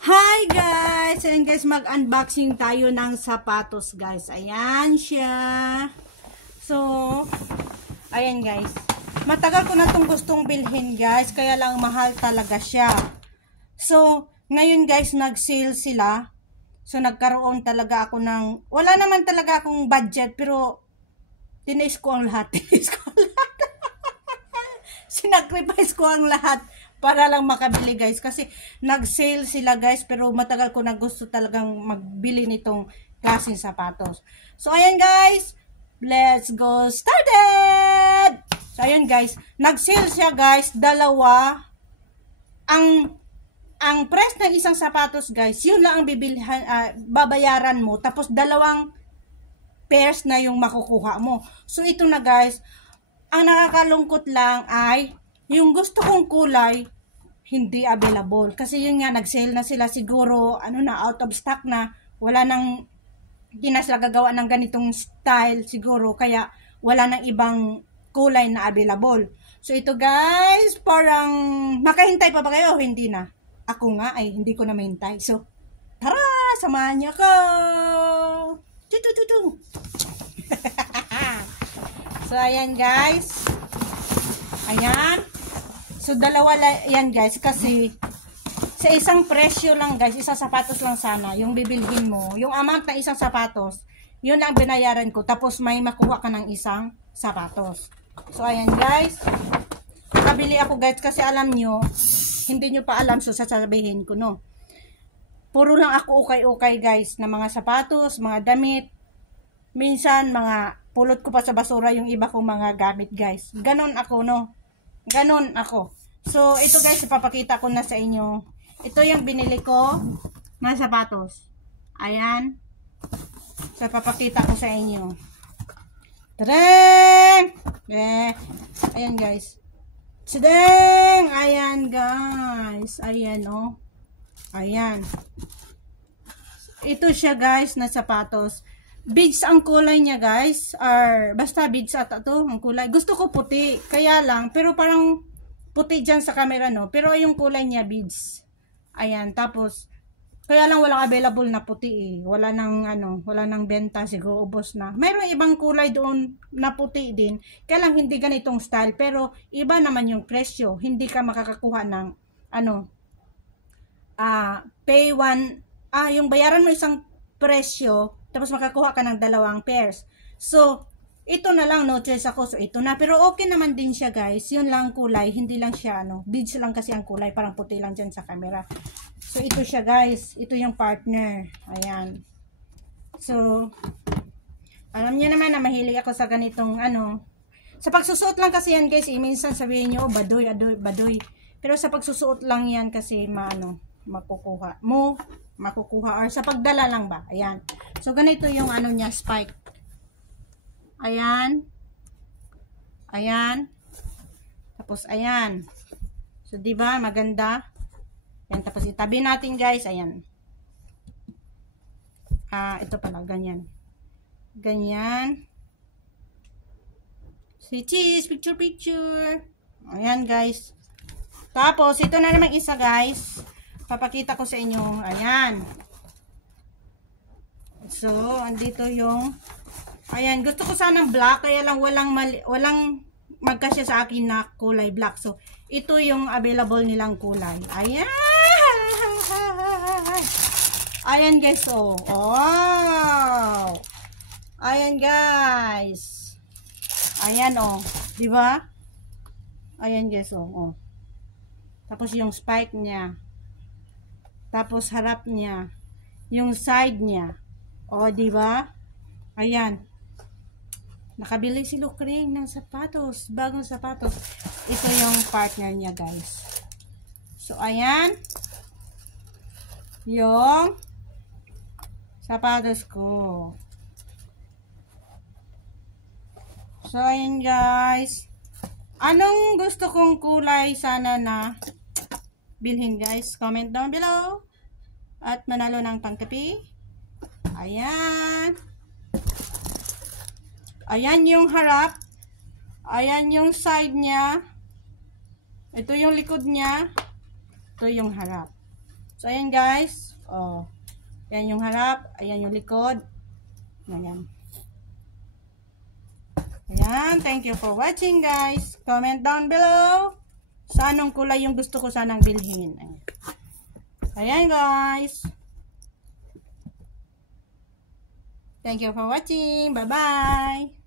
Hi guys! Ayan guys, mag-unboxing tayo ng sapatos guys. Ayan siya. So, ayan guys. Matagal ko na itong gustong bilhin guys. Kaya lang mahal talaga siya. So, ngayon guys, nag-sale sila. So, nagkaroon talaga ako ng... Wala naman talaga akong budget. Pero, tinais ko ang lahat. Sinacrifice ko ang lahat para lang makabili guys, kasi nag-sale sila guys, pero matagal ko na gusto talagang magbili nitong klaseng sapatos. So ayan guys, let's go started. So ayan guys, nag-sale siya guys, dalawa. Ang price ng isang sapatos guys, yun lang ang bibilhan, babayaran mo, tapos dalawang pairs na yung makukuha mo. So ito na guys, ang nakakalungkot lang ay yung gusto kong kulay hindi available. Kasi yun nga, nag-sale na sila, siguro, out of stock na, wala nang, hindi na sila gagawa ng ganitong style siguro, kaya wala nang ibang kulay na available. So ito guys, parang, makahintay pa ba kayo? Hindi na. Ako nga ay hindi ko na mahintay. So, tara, samahan niyo ako! So ayan guys, ayan. So, dalawa yan guys, kasi sa isang presyo lang guys, isang sapatos lang sana, yung bibilhin mo, yung amount ng isang sapatos, yun ang binayaran ko, tapos may makuha ka ng isang sapatos. So, ayan guys, nakabili ako guys, kasi alam nyo, hindi nyo pa alam, so sasabihin ko, no. Puro lang ako ukay-ukay guys, na mga sapatos, mga damit, minsan mga pulot ko pa sa basura yung iba kong mga gamit guys. Ganon ako, no. Ganon ako. So, ito guys, ipapakita ko na sa inyo. Ito yung binili ko na sapatos. Ayan. So, ipapakita ko sa inyo. Tadang! Ayan guys. Tadang! Ayan guys. Ayan oh. Ayan. Ito siya guys na sapatos. Beads ang kulay niya guys, or basta beads ata to ang kulay. Gusto ko puti, kaya lang, pero parang puti dyan sa camera no, pero yung kulay niya beads. Ayan, tapos kaya lang walang available na puti eh. Wala nang benta, siguro ubos na. Mayroong ibang kulay doon na puti din, kaya lang hindi ganitong style, pero iba naman yung presyo. Hindi ka makakakuha ng pay one, yung bayaran mo isang presyo, tapos makakuha ka ng dalawang pairs. So, ito na lang, no choice ako. So, ito na. Pero okay naman din siya, guys. Yun lang kulay. Hindi lang siya, beads lang kasi ang kulay. Parang puti lang dyan sa camera. So, ito siya, guys. Ito yung partner. Ayan. So, alam niyo naman na mahilig ako sa ganitong, Sa pagsusuot lang kasi yan, guys. Minsan sabihin nyo, badoy, badoy. Pero sa pagsusuot lang yan kasi, makukuha or sa pagdala lang ba. Ayan. So, ganito yung niya, spike. Ayan. Ayan. Tapos, ayan. So, diba? Maganda. Ayan. Tapos, itabi natin, guys. Ayan. Ito pala. Ganyan. Ganyan. Si cheese. Picture, picture. Ayan, guys. Tapos, ito na naman isa, guys. Papakita ko sa inyo. Ayan. So, andito yung ayan, gusto ko sanang black, kaya lang walang magkasya sa akin na kulay black. So, ito yung available nilang kulay. Ayan. Ayan guys, oh. Wow. Ayan guys. Ayan oh, 'di ba? Ayan guys, oh. Tapos yung spike niya. Tapos harap niya, yung side niya. O, di ba? Ayan. Nakabili si Lukring ng sapatos, bagong sapatos. Ito yung partner niya, guys. So, ayan. Yung sapatos ko. So, ayan, guys. Anong gusto kong kulay sana na bilhin guys, comment down below at manalo ng pangkapi. Ayan. Ayan yung harap. Ayan yung side niya. Ito yung likod niya. Ito yung harap. So, ayan guys. Oh. Ayan yung harap. Ayan yung likod. Ayan. Ayan. Thank you for watching guys. Comment down below sa anong kulay yung gusto ko sanang bilhin. Ayan guys. Thank you for watching. Bye-bye.